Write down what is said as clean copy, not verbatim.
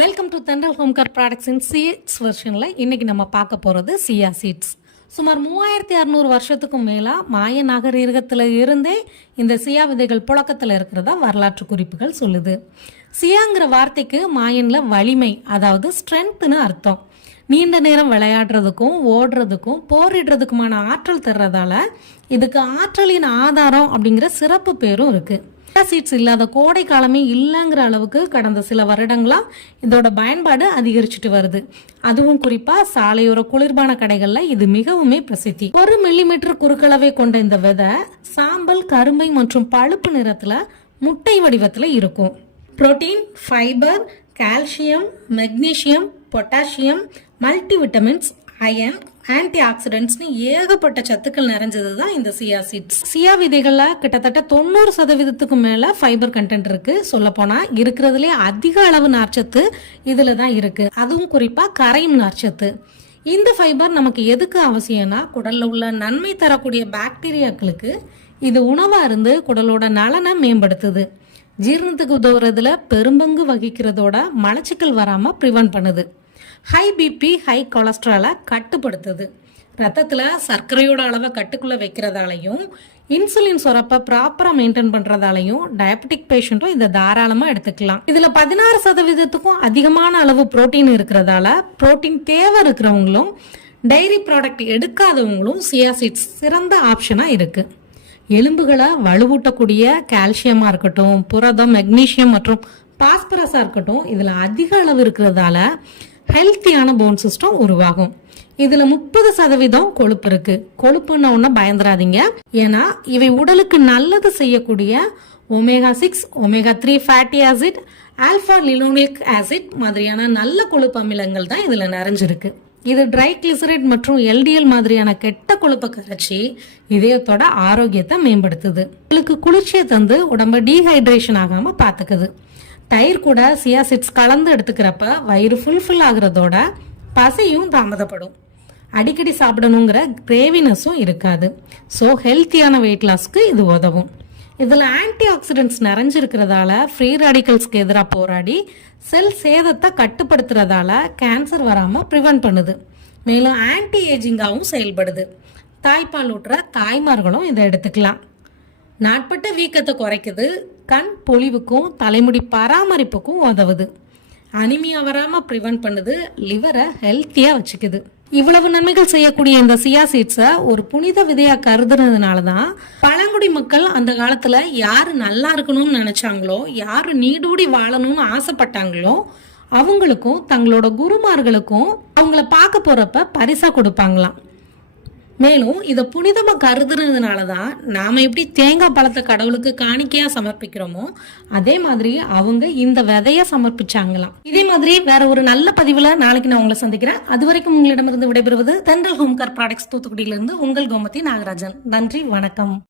Welcome to Thendral home care products in seeds வெர்ஷனில் இன்றைக்கி நம்ம பார்க்க போகிறது சியா சீட்ஸ். சுமார் 3600 வருஷத்துக்கும் மேலே மாய நாகரீகத்தில் இருந்தே இந்த சியா விதைகள் புழக்கத்தில் இருக்கிறதா வரலாற்று குறிப்புகள் சொல்லுது. சியாங்கிற வார்த்தைக்கு மாயனில் வலிமை, அதாவது ஸ்ட்ரென்த்னு அர்த்தம். நீண்ட நேரம் விளையாடுறதுக்கும் ஓடுறதுக்கும் போரிடுறதுக்குமான ஆற்றல் தர்றதால இதுக்கு ஆற்றலின் ஆதாரம் அப்படிங்கிற சிறப்பு பேரும் இருக்குது. சீட்ஸ் இல்லாத கோடை காலமே இல்லைங்கிற அளவுக்கு கடந்த சில வருடங்களா இதோட பயன்பாடு அதிகரிச்சுட்டு வருது. அதுவும் குறிப்பா சாலையோர குளிர்பான கடைகள்ல இது மிகவுமே பிரசித்தி. 1 மில்லிமீட்டர் குறுக்களவை கொண்ட இந்த விதை சாம்பல், கரும்பை மற்றும் பழுப்பு நிறத்துல முட்டை வடிவத்துல இருக்கும். Protein, fibre, calcium, magnesium, potassium, multi vitamins, iron, anti ஆக்சிடென்ட்ஸ்னு ஏகப்பட்ட சத்துக்கள் நிறைஞ்சது தான் இந்த சியா சீட்ஸ். சியா விதைகள்ல கிட்டத்தட்ட 90% மேல ஃபைபர் கண்டென்ட் இருக்கு. சொல்ல போனா இருக்கிறதுலே அதிக அளவு நார்ச்சத்து இதுல தான் இருக்கு. அதுவும் குறிப்பா கரையும் நார்ச்சத்து. இந்த ஃபைபர் நமக்கு எதுக்கு அவசியம்னா, குடல்ல உள்ள நன்மை தரக்கூடிய பாக்டீரியாக்களுக்கு இது உணவா இருந்து குடலோட நலனை மேம்படுத்துது. ஜீரணத்துக்கு உதவுறதுல பெரும்பங்கு வகிக்கிறதோட மலச்சிக்கல் வராம ப்ரிவென்ட் பண்ணுது. ஹை பிபி, ஹை கொலஸ்ட்ராலை கட்டுப்படுத்துது. ரத்தத்தில் சர்க்கரையோட அளவை கட்டுக்குள்ளே வைக்கிறதாலையும் இன்சுலின் சுரப்பை ப்ராப்பராக மெயின்டைன் பண்ணுறதாலையும் டயபெட்டிக் பேஷண்ட்டும் இதை தாராளமாக எடுத்துக்கலாம். இதில் 16% அதிகமான அளவு புரோட்டீன் இருக்கிறதால புரோட்டீன் தேவை இருக்கிறவங்களும் டைரி ப்ராடக்ட் எடுக்காதவங்களும் சியா சீட்ஸ் சிறந்த ஆப்ஷனாக இருக்குது. எலும்புகளை வலுவூட்டக்கூடிய கால்சியமாக இருக்கட்டும், புரதம், மெக்னீசியம் மற்றும் பாஸ்பரஸாக இருக்கட்டும், இதில் அதிக அளவு இருக்கிறதால ஹெல்த்தியான போன் சிஸ்டம் உருவாகும். இதுல 30% கொழுப்பு இருக்கு. கொழுப்புன்னு ஒண்ணு பயந்துராதீங்க. ஏன்னா இவை உடலுக்கு நல்லது செய்யக்கூடிய omega-6, omega-3 fatty acid, alpha linoleic acid மாதிரியான நல்ல கொழுப்பு அமிலங்கள் தான் இதுல நிறைஞ்சிருக்கு. இது ட்ரை கிளிசரைட் மற்றும் எல்டிஎல் மாதிரியான கெட்ட கொழுப்பை கரைச்சி இதயத்தோட ஆரோக்கியத்தை மேம்படுத்துது. உங்களுக்கு குளிர்ச்சியை தந்து உடம்ப டீஹைட்ரேஷன் ஆகாம பாத்துக்குது. தயிர் கூட சியா சீட்ஸ் கலந்து எடுத்துக்கிறப்ப வயிறு ஃபுல்ஃபில் ஆகுறதோட பசியும் தாமதப்படும். அடிக்கடி சாப்பிடணுங்கிற கிரேவினஸும் இருக்காது. ஸோ ஹெல்த்தியான வெயிட் லாஸ்க்கு இது உதவும். இதில் ஆன்டி ஆக்சிடென்ட்ஸ் நிறைஞ்சிருக்கிறதால ஃப்ரீ ரேடிக்கல்ஸ்க்கு எதிராக போராடி செல் சேதத்தை கட்டுப்படுத்துறதால கேன்சர் வராமல் ப்ரிவென்ட் பண்ணுது. மேலும் ஆன்டி ஏஜிங்காகவும் செயல்படுது. தாய்ப்பால் ஊட்டுற தாய்மார்களும் இதை எடுத்துக்கலாம். நாட்பட்ட வீக்கத்தை குறைக்குது. கண் பொலிவுக்கும் தலைமுடி பராமரிப்புக்கும் உதவுது. அனிமியா வராமல் ப்ரிவென்ட் பண்ணுது. லிவரை ஹெல்த்தியாக வச்சுக்குது. இவ்வளவு நன்மைகள் செய்யக்கூடிய இந்த சியா சீட்ஸை ஒரு புனித விதையா கருதுனதுனால தான் பழங்குடி மக்கள் அந்த காலத்துல யாரு நல்லா இருக்கணும்னு நினைச்சாங்களோ, யாரு நீடூடி வாழணும்னு ஆசைப்பட்டாங்களோ அவங்களுக்கும் தங்களோட குருமார்களுக்கும் அவங்கள பார்க்க போறப்ப பரிசா கொடுப்பாங்களாம். மேலும் இதை புனிதமா கருதுறதுனால தான் நாம எப்படி தேங்காய் பழத்தை கடவுளுக்கு காணிக்கையா சமர்ப்பிக்கிறோமோ அதே மாதிரி அவங்க இந்த விதைய சமர்ப்பிச்சாங்களாம். இதே மாதிரி வேற ஒரு நல்ல பதிவுல நாளைக்கு நான் உங்களை சந்திக்கிறேன். அது வரைக்கும் உங்களிடமிருந்து விடைபெறுவது தென்றல் ஹோம் கேர் ப்ராடக்ட்ஸ் தூத்துக்குடியிலிருந்து உங்கள் கோமதி நாகராஜன். நன்றி, வணக்கம்.